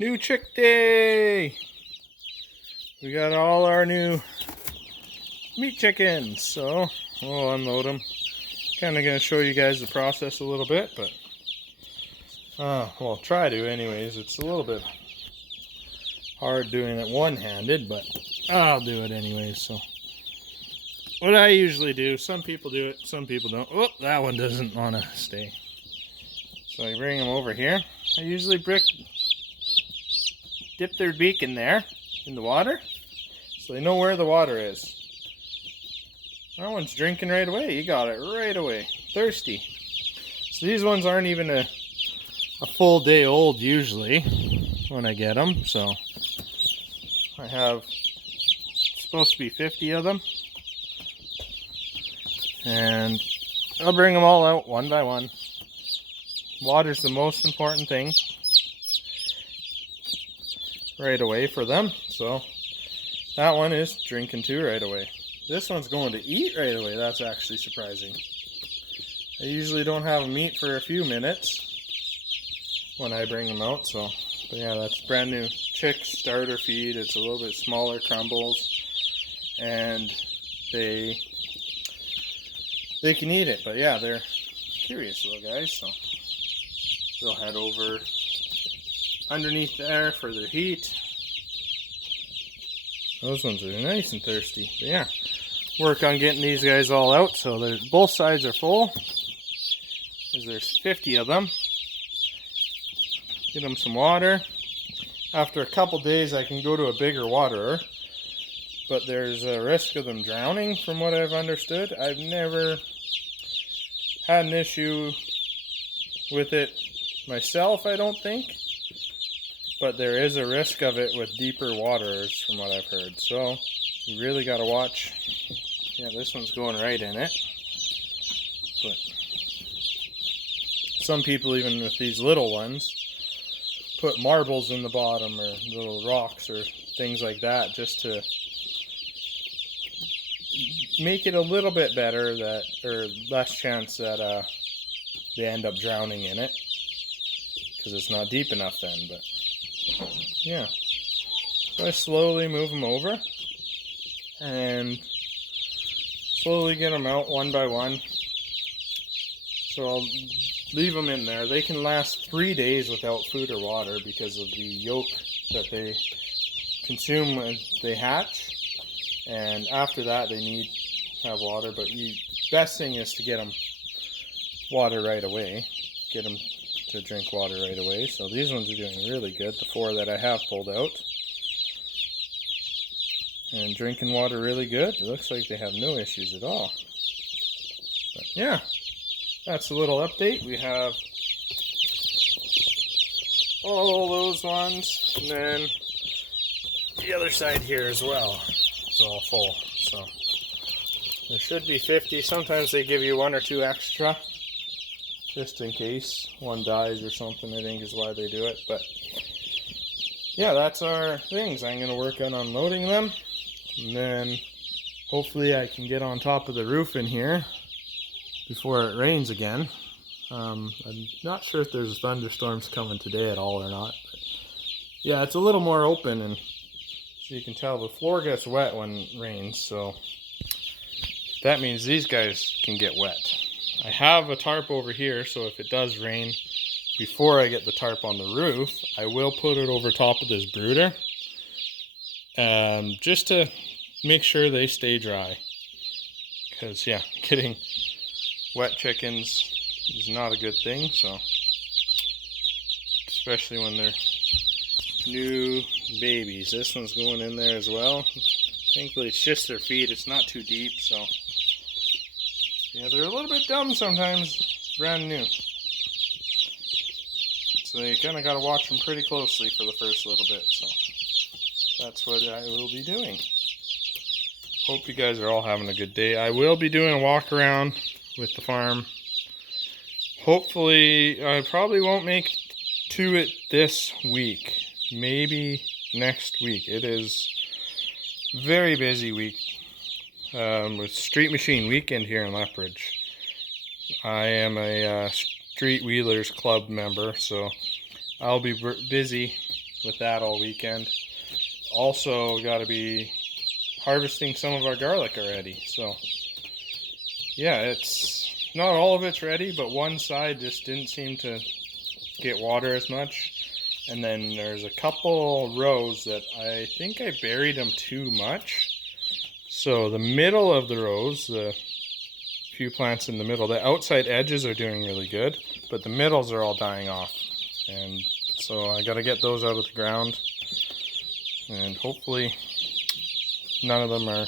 New chick day! We got all our new meat chickens, so we'll unload them. Kind of going to show you guys the process a little bit, but well, try to anyways. It's a little bit hard doing it one-handed, but I'll do it anyways. So what I usually do, some people do it, some people don't. Oh, that one doesn't want to stay. So I bring them over here. I usually dip their beak in there, in the water, so they know where the water is. That one's drinking right away. You got it right away. Thirsty. So these ones aren't even a full day old usually when I get them. So I have, it's supposed to be 50 of them. And I'll bring them all out one by one. Water's the most important thing right away for them. So that one is drinking too right away. This one's going to eat right away. That's actually surprising. I usually don't have them eat for a few minutes when I bring them out. So, but yeah, that's brand new chick starter feed. It's a little bit smaller crumbles, and they can eat it. But yeah, they're curious little guys. So they'll head over underneath there for their heat. Those ones are nice and thirsty. But yeah, work on getting these guys all out so both sides are full, because there's 50 of them. Get them some water. After a couple days I can go to a bigger waterer, but there's a risk of them drowning from what I've understood. I've never had an issue with it myself, I don't think. But there is a risk of it with deeper waters from what I've heard. So you really got to watch. Yeah, this one's going right in it. But some people, even with these little ones, put marbles in the bottom or little rocks or things like that just to make it a little bit better, that or less chance that they end up drowning in it, because it's not deep enough then. But yeah, so I slowly move them over and slowly get them out one by one. So I'll leave them in there. They can last 3 days without food or water because of the yolk that they consume when they hatch, and after that they need to have water. But the best thing is to get them water right away, get them to drink water right away. So these ones are doing really good, the 4 that I have pulled out, and drinking water really good. It looks like they have no issues at all. But yeah, that's a little update. We have all those ones, and then the other side here as well is all full. So there should be 50. Sometimes they give you 1 or 2 extra, just in case one dies or something, I think is why they do it. But yeah, that's our things. I'm going to work on unloading them, and then hopefully I can get on top of the roof in here before it rains again. I'm not sure if there's thunderstorms coming today at all or not. But yeah, it's a little more open, and so you can tell the floor gets wet when it rains, so that means these guys can get wet. I have a tarp over here, so if it does rain before I get the tarp on the roof, I will put it over top of this brooder, just to make sure they stay dry. Because yeah, getting wet chickens is not a good thing, so especially when they're new babies. This one's going in there as well. Thankfully it's just their feet, it's not too deep, so yeah, they're a little bit dumb sometimes, brand new. So you kind of got to watch them pretty closely for the first little bit. So that's what I will be doing. Hope you guys are all having a good day. I will be doing a walk around with the farm. Hopefully, I probably won't make to it this week. Maybe next week. It is a very busy week. With Street Machine Weekend here in Lethbridge. I am a Street Wheelers Club member, so I'll be busy with that all weekend. Also got to be harvesting some of our garlic already. So yeah, it's not all of it's ready, but one side just didn't seem to get water as much. And then there's a couple rows that I think I buried them too much. So the middle of the rows, the few plants in the middle, the outside edges are doing really good, but the middles are all dying off. And so I got to get those out of the ground. And hopefully none of them are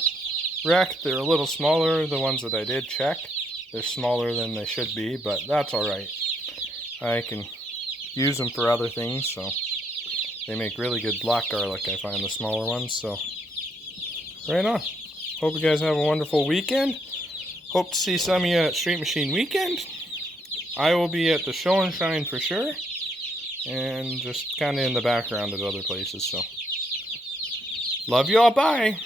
wrecked. They're a little smaller, the ones that I did check. They're smaller than they should be, but that's alright. I can use them for other things, so they make really good black garlic, I find, the smaller ones. So right on. Hope you guys have a wonderful weekend. Hope to see some of you at Street Machine Weekend. I will be at the Show and Shine for sure, and just kind of in the background at other places. So love you all, bye.